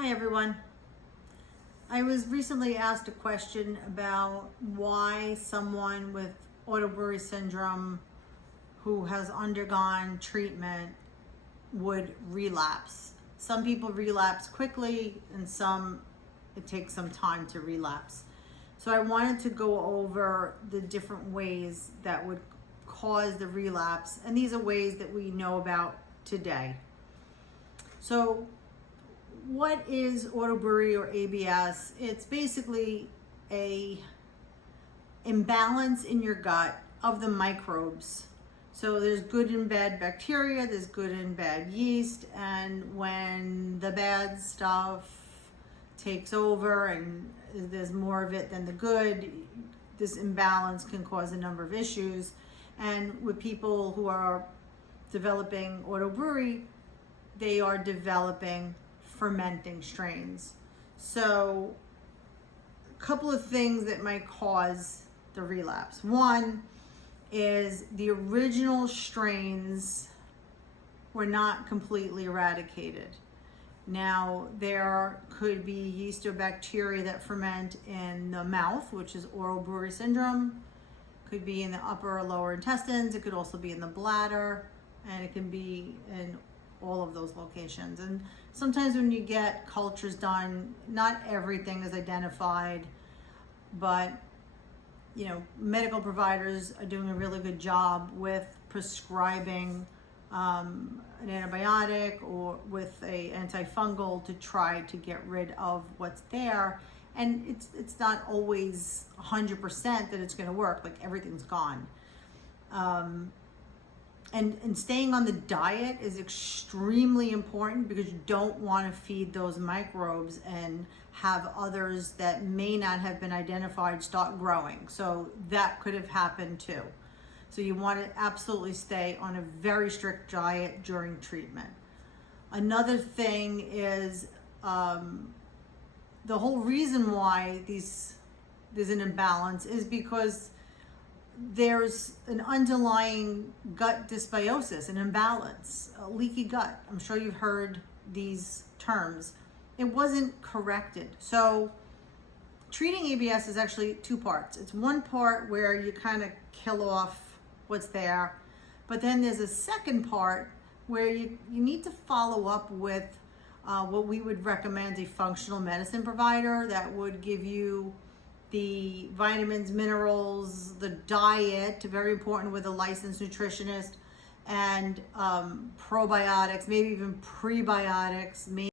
Hi everyone. I was recently asked a question about why someone with Brewery syndrome who has undergone treatment would relapse. Some people relapse quickly and some it takes some time to relapse. So I wanted to go over the different ways that would cause the relapse, and these are ways that we know about today. So what is Brewery or ABS? It's basically a imbalance in your gut of the microbes. So there's good and bad bacteria, there's good and bad yeast, and when the bad stuff takes over and there's more of it than the good, this imbalance can cause a number of issues. And with people who are developing Brewery, they are developing fermenting strains. So a couple of things that might cause the relapse. One is the original strains were not completely eradicated. Now there could be yeast or bacteria that ferment in the mouth, which is Brewery syndrome. Could be in the upper or lower intestines. It could also be in the bladder, and it can be in all of those locations. And sometimes when you get cultures done, not everything is identified, but medical providers are doing a really good job with prescribing an antibiotic or with a antifungal to try to get rid of what's there. And it's not always 100% that it's going to work, like everything's gone. And staying on the diet is extremely important because you don't want to feed those microbes and have others that may not have been identified start growing. So that could have happened too. So you want to absolutely stay on a very strict diet during treatment. Another thing is the whole reason why there's an imbalance is because there's an underlying gut dysbiosis, an imbalance, a leaky gut. I'm sure you've heard these terms. It wasn't corrected. So treating ABS is actually two parts. It's one part where you kind of kill off what's there, but then there's a second part where you need to follow up with what we would recommend a functional medicine provider that would give you the vitamins, minerals, the diet, very important with a licensed nutritionist, and probiotics, maybe even prebiotics, maybe